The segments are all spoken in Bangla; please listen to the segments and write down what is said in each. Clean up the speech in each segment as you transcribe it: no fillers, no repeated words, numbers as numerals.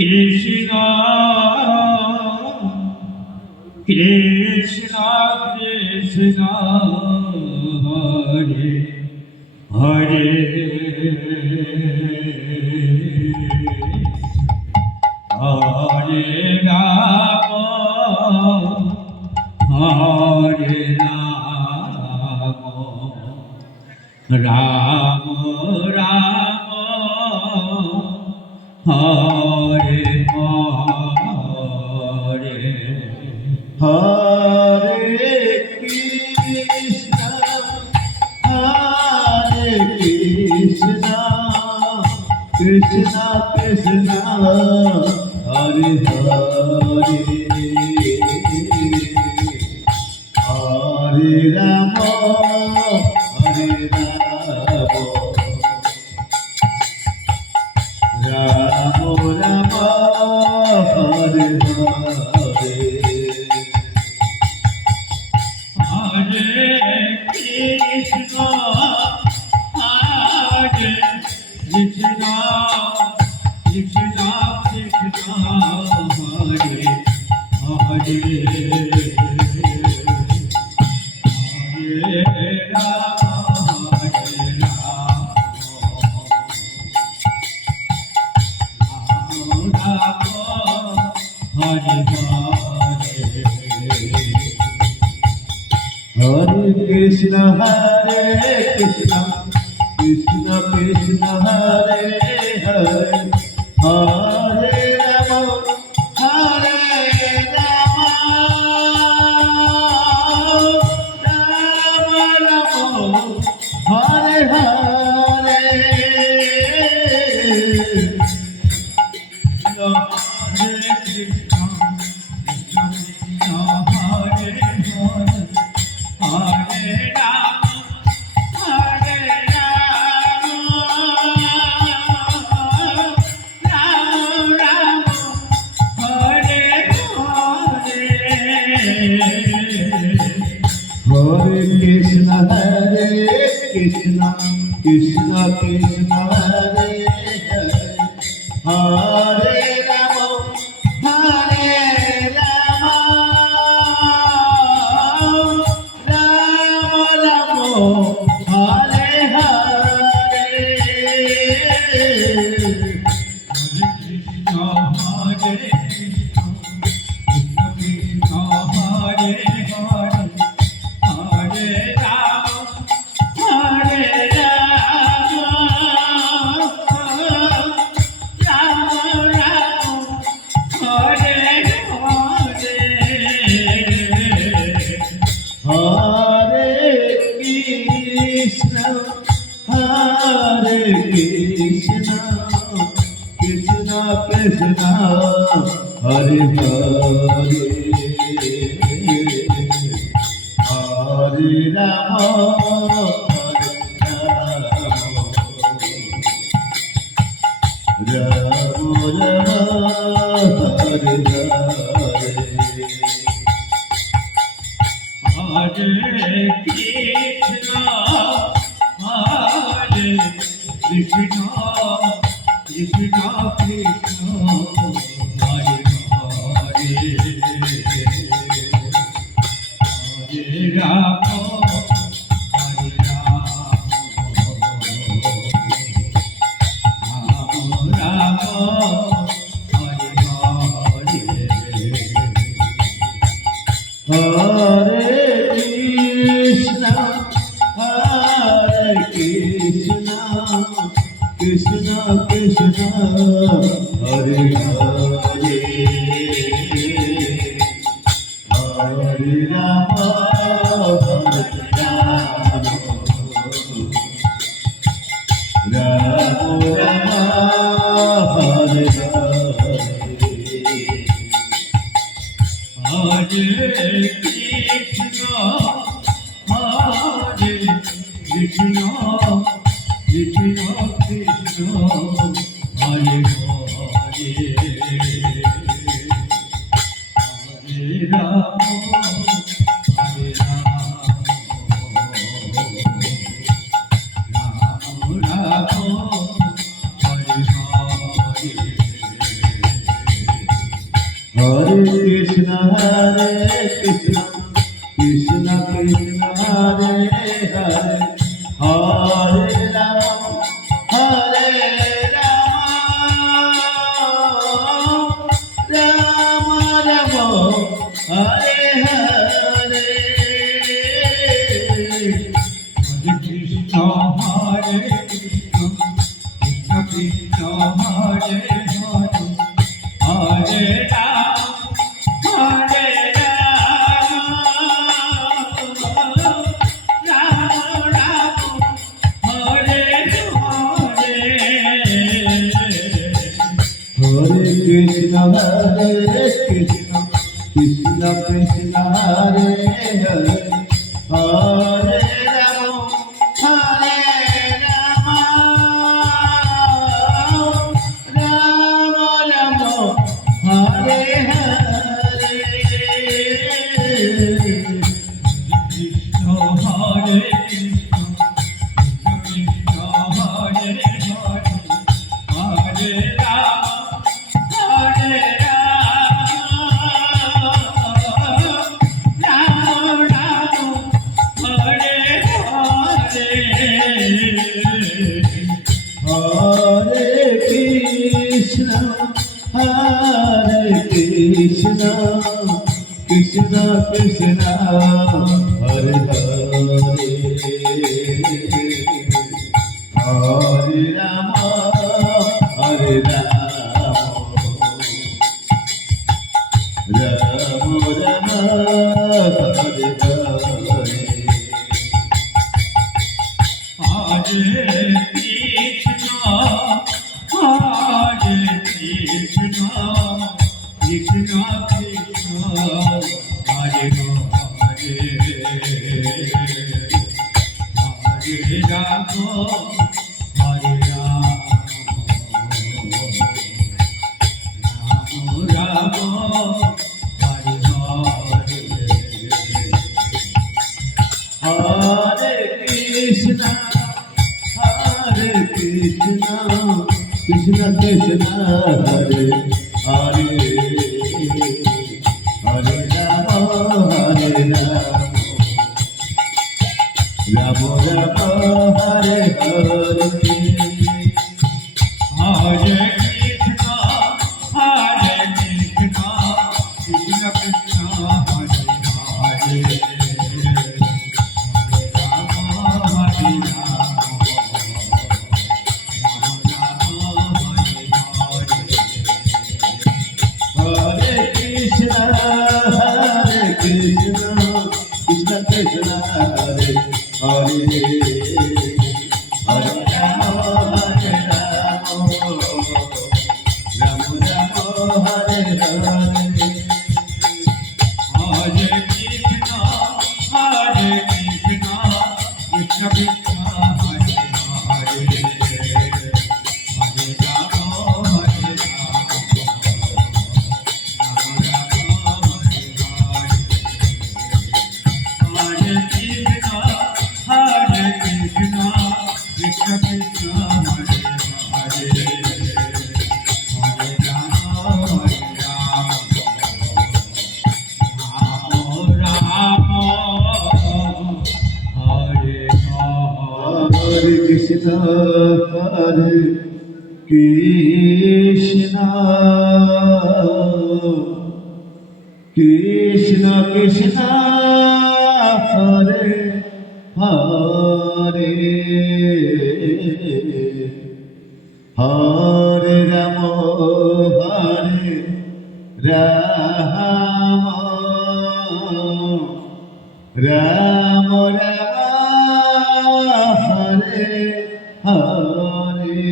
Krishna Krishna Krishna Hare Hare Hare Ram Hare Ram Ram Ram Hare Hare Hare Krishna Hare Krishna Krishna Krishna Hare Hare Hare Ram Hare Ram Ram Ram Hare Hare Hare Krishna Hare Krishna Krishna Krishna Hare Hare Hare Ram Hare Ram Ram Hare Hare Hare Krishna Hare Krishna Krishna Krishna Hare Hare Hare Rama Hare Rama Rama Rama Hare Hare Hare Krishna Krishna Krishna Hare Hare Hare Ram Hare Ram Ram Ram Hare Hare Krishna Hare Krishna Krishna Krishna Hare Hare Hare Rama Hare Rama Rama Rama Hare Hare Krishna Hare Krishna Krishna Krishna Hare Hare Hare Ram Hare Ram Ram Ram Hare Hare Hare Krishna Hare Krishna Krishna Krishna Hare Hare Hare Rama Hare Rama Hare Hare Hare Krishna Hare Krishna Krishna Krishna Hare Hare Hare Ram Hare Ram Ram Ram Hare Hare Hare Krishna Hare Krishna Krishna Krishna Hare Hare Hare Rama Hare Rama Rama Rama Hare Hare Hare Krishna Hare Krishna Krishna Krishna Hare Hare Hare Ram Hare Ram Ram Ram Hare Hare Krishna Hare Krishna Krishna Krishna Hare Hare Hare Ram Hare Ram Ram Ram Hare Hare Krishna Hare Krishna Krishna Hare Hare Hare Ram Hare Ram Ram Hare Hare Hare Krishna Krishna Krishna Hare Hare Hare Ram Hare Ram Ram Ram Hare Hare Hare Krishna, Hare Krishna, Krishna Krishna, Hare Hare, Hare Rama, Hare Rama, Rama Rama, Hare Hare. Hare Krishna Krishna Krishna Hare Hare Hare Rama Hare Rama Rama Rama Hare Hare Hare Krishna, Hare Krishna, Krishna Krishna, Hare Hare, Rama, Hare Rama, Hare Krishna Krishna Krishna Hare Hare Hare Rama Hare Rama Rama Rama Hare Hare Hare Krishna, Hare Krishna, Krishna Krishna, Hare Hare, Hare Rama, Hare Rama, Rama Rama, Hare Hare, Hare Krishna, Krishna Krishna, Hare Hare, Hare Rama, Hare Rama. Hare Krishna Hare Krishna Krishna Krishna Hare Hare Hare Rama Hare Rama Rama Rama Hare Hare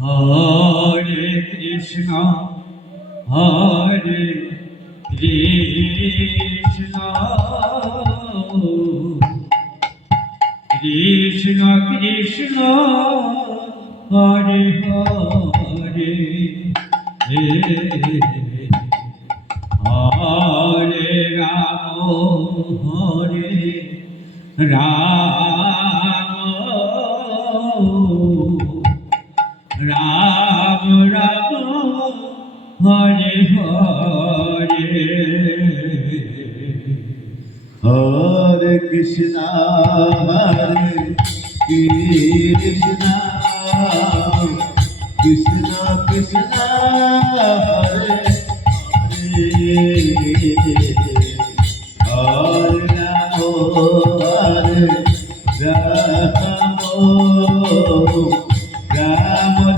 Hare Krishna, Hare Krishna, Krishna Krishna, Hare Hare, Hare Rama, Hare Rama, Ram Ram, Hare Hare. Hare Krishna Hare Krishna Krishna Krishna Hare Hare Hare Rama Rama Rama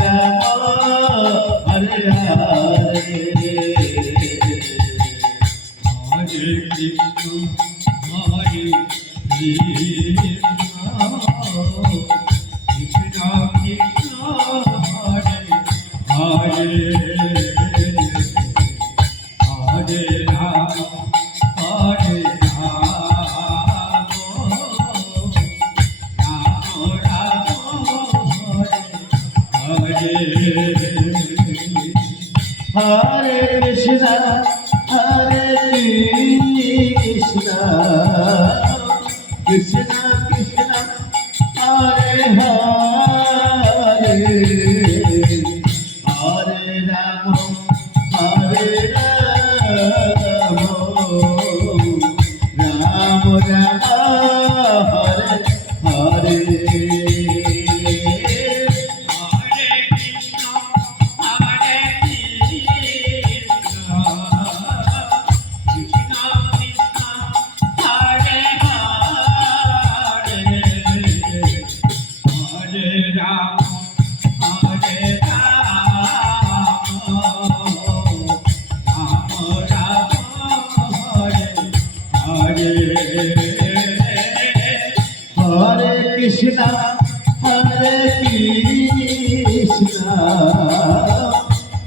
Hare Hare Hare Krishna, Hare Krishna, Krishna Krishna, Hare Hare Krishna, Hare Krishna, Krishna Krishna, Hare Hare, Hare Rama, Hare Rama, Rama Rama, Hare Hare. Hare Krishna, Hare Krishna,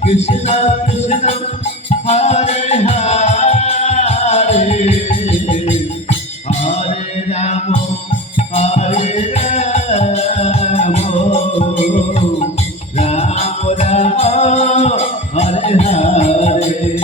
Krishna Krishna, Hare Hare, Hare Rama, Hare Rama, Rama Rama, Hare Hare.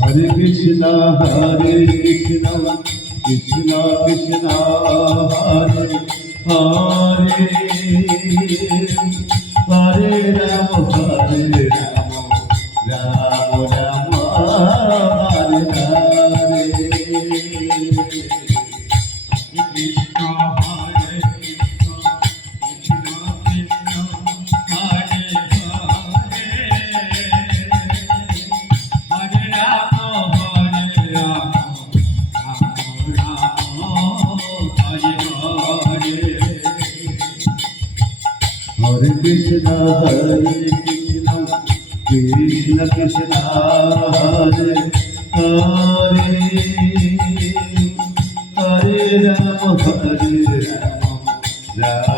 Hare Krishna, Hare Krishna, Krishna Krishna, Hare Hare, Hare Rama, Hare Rama, Rama Rama, Hare Hare. Hare Krishna, Hare Krishna, Krishna Krishna, Hare Hare, Hare Rama, Hare Rama, Rama